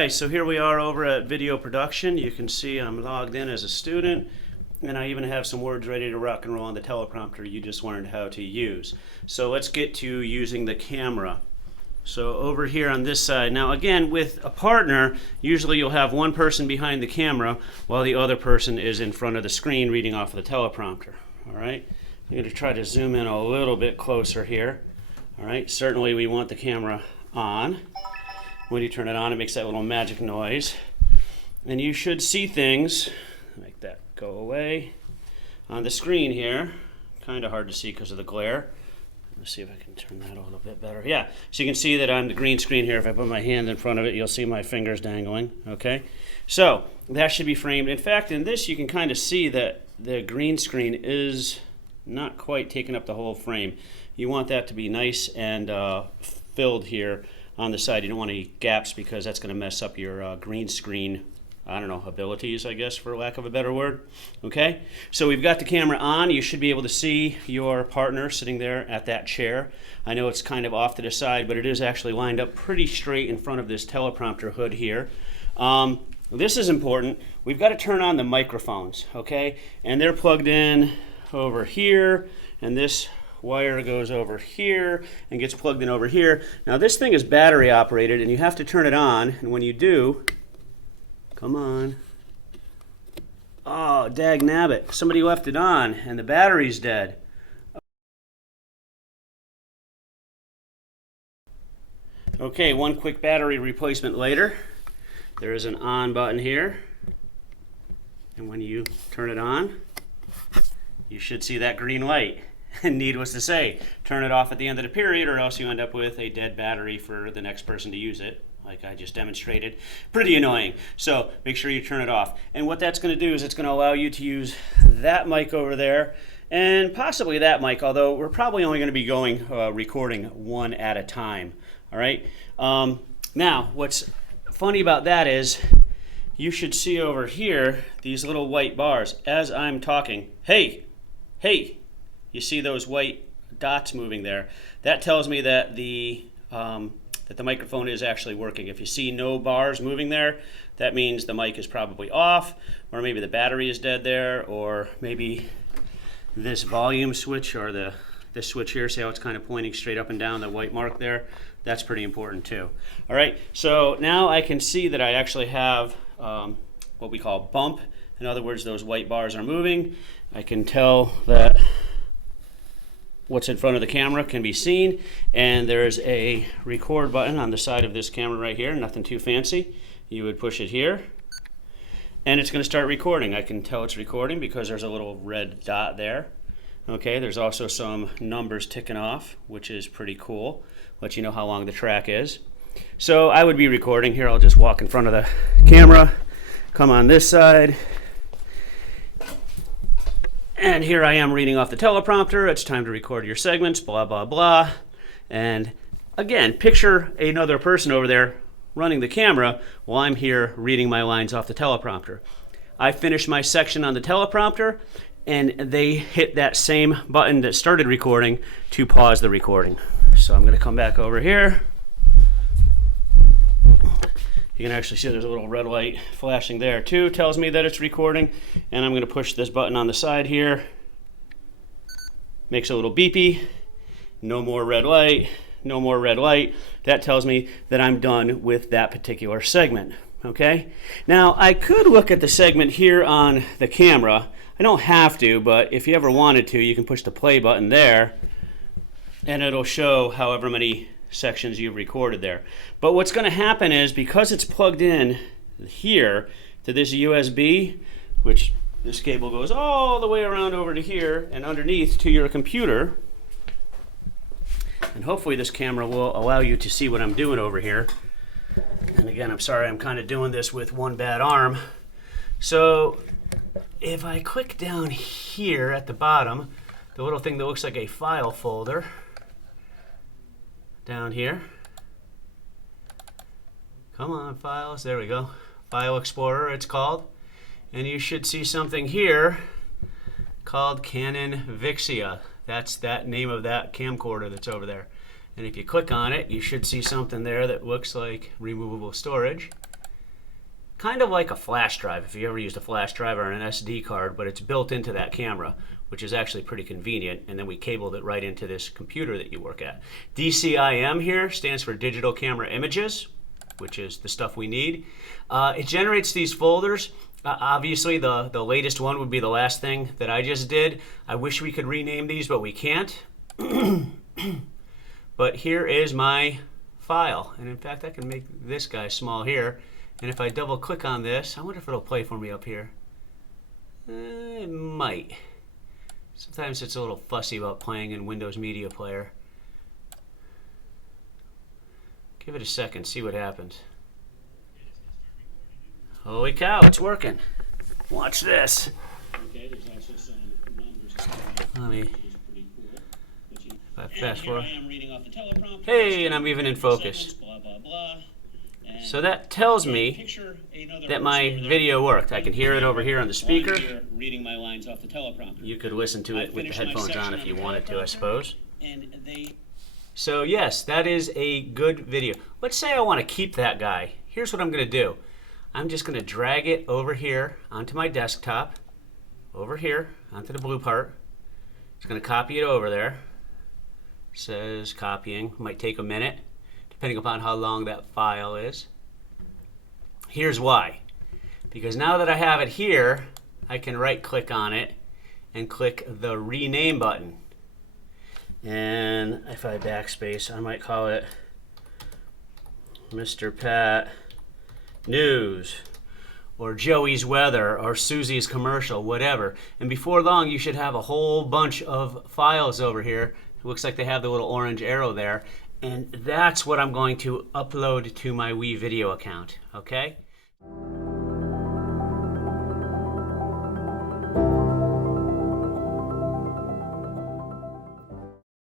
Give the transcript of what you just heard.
right, so here we are over at video production. You can see I'm logged in as a student, and I even have some words ready to rock and roll on the teleprompter you just learned how to use. So let's get to using the camera. So over here on this side, now again with a partner, usually you'll have one person behind the camera while the other person is in front of the screen reading off of the teleprompter. All right, I'm going to try to zoom in a little bit closer here. All right, certainly we want the camera on. When you turn it on, it makes that little magic noise. And you should see things, make that go away, on the screen here. Kind of hard to see because of the glare. Let's see if I can turn that a little bit better. Yeah, so you can see that on the green screen here, if I put my hand in front of it, you'll see my fingers dangling, okay? So that should be framed. In fact, in this, you can kind of see that the green screen is not quite taking up the whole frame. You want that to be nice and filled here on the side. You don't want any gaps because that's going to mess up your green screen, I don't know, abilities, I guess, for lack of a better word. Okay, so we've got the camera on. You should be able to see your partner sitting there at that chair. I know it's kind of off to the side, but it is actually lined up pretty straight in front of this teleprompter hood here. This is important. We've got to turn on the microphones, okay? And they're plugged in over here, and this wire goes over here and gets plugged in over here. Now this thing is battery operated and you have to turn it on, and when you do, come on. Oh, dag nabbit. Somebody left it on and the battery's dead. Okay, one quick battery replacement later. There is an on button here. And when you turn it on, you should see that green light. And needless to say, turn it off at the end of the period or else you end up with a dead battery for the next person to use it, like I just demonstrated. Pretty annoying. So make sure you turn it off. And what that's going to do is it's going to allow you to use that mic over there and possibly that mic, although we're probably only going to be going recording one at a time. All right. Now, what's funny about that is you should see over here these little white bars as I'm talking. Hey, hey. You see those white dots moving there. That tells me that the microphone is actually working. If you see no bars moving there, that means the mic is probably off, or maybe the battery is dead there, or maybe this volume switch or this switch here, see how it's kind of pointing straight up and down, the white mark there? That's pretty important too. All right, so now I can see that I actually have what we call bump. In other words, those white bars are moving. I can tell that what's in front of the camera can be seen, and there's a record button on the side of this camera right here, nothing too fancy. You would push it here and it's going to start recording. I can tell it's recording because there's a little red dot there. Okay, there's also some numbers ticking off, which is pretty cool. Let you know how long the track is. So I would be recording here. I'll just walk in front of the camera, come on this side. And here I am reading off the teleprompter. It's time to record your segments, blah, blah, blah. And again, picture another person over there running the camera while I'm here reading my lines off the teleprompter. I finish my section on the teleprompter, and they hit that same button that started recording to pause the recording. So I'm going to come back over here. You can actually see there's a little red light flashing there too. Tells me that it's recording. And I'm going to push this button on the side here. Makes a little beepy. No more red light. No more red light. That tells me that I'm done with that particular segment. Okay? Now, I could look at the segment here on the camera. I don't have to, but if you ever wanted to, you can push the play button there. And it'll show however many sections you've recorded there. But what's going to happen is, because it's plugged in here to this USB, which this cable goes all the way around over to here and underneath to your computer, and hopefully this camera will allow you to see what I'm doing over here. And again, I'm sorry, I'm kind of doing this with one bad arm. So if I click down here at the bottom, the little thing that looks like a file folder down here. Come on, files. There we go. File Explorer, it's called. And you should see something here called Canon Vixia. That's that name of that camcorder that's over there. And if you click on it, you should see something there that looks like removable storage. kind of like a flash drive, if you ever used a flash drive or an SD card, but it's built into that camera, which is actually pretty convenient, and then we cabled it right into this computer that you work at. DCIM here stands for Digital Camera Images, which is the stuff we need. It generates these folders. Obviously, the latest one would be the last thing that I just did. I wish we could rename these, but we can't. But here is my file, and in fact, I can make this guy small here. And if I double click on this, I wonder if it'll play for me up here. It might. Sometimes it's a little fussy about playing in Windows Media Player. Give it a second, see what happens. Holy cow, it's working. Watch this. Okay, there's also some numbers. Let me fast forward. Teleprompter. Hey, and I'm even in focus. Blah, blah, blah. So that tells me that my video worked. I can hear it over here on the speaker. Reading my lines off the teleprompter. You could listen to it with the headphones on if you wanted to, I suppose. And they... So yes, that is a good video. Let's say I want to keep that guy. Here's what I'm going to do. I'm just going to drag it over here onto my desktop, over here onto the blue part. Just going to copy it over there. Says copying. Might take a minute, depending upon how long that file is. Here's why. Because now that I have it here, I can right-click on it and click the rename button. And if I backspace, I might call it Mr. Pat News, or Joey's Weather, or Susie's Commercial, whatever. And before long, you should have a whole bunch of files over here. It looks like they have the little orange arrow there. And that's what I'm going to upload to my WeVideo account, okay?